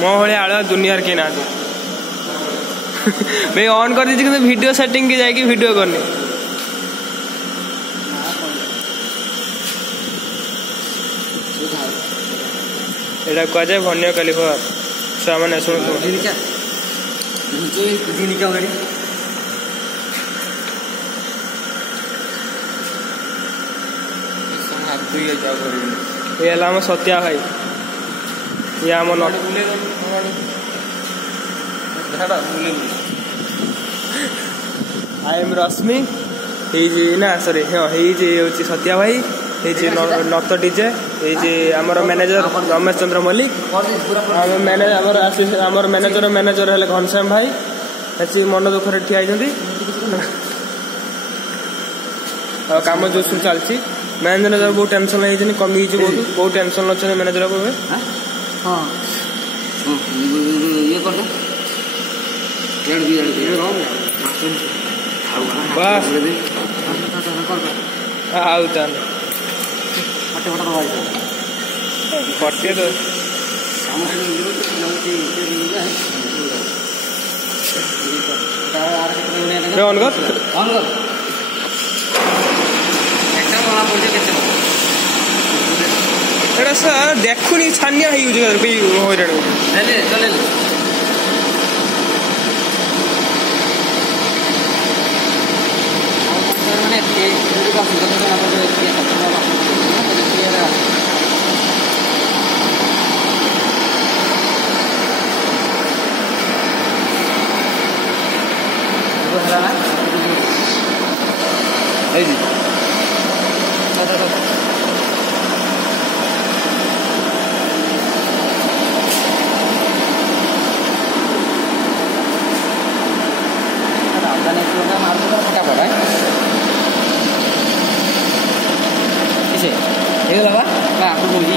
मो भाई आड़ दुनिया के ना भाई ऑन कर दीजिए वीडियो सेटिंग की जाएगी वीडियो करनी एटा कह जाए भन्य कैलिफर छुआ मैंने शुणु ये आम सत्या भाई ये आम आई एम रश्मि ना सॉरी हाँ ये सत्या भाई ये नत डीजे ये आमर मैनेजर रमेश चंद्र मल्लिक आमर मैनेजर है घनश्याम भाई मन दुखर ठिया काम जो सब चलती मैनेजर बहुत टेंशन लगी कमी बहुत टेंशन अच्छे मैनेजर को बस आउ कटे तो ऑन कर देखुनी छानिया हईराण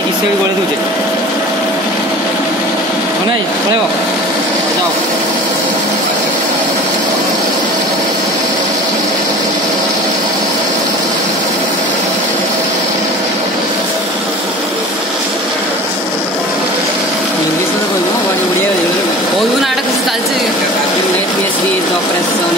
किसी भी गोले दूचे नहीं पड़े जाओ इंग्लिश में कहूँ ओडिया कहूँ ना कुछ चलती ऑपरेशन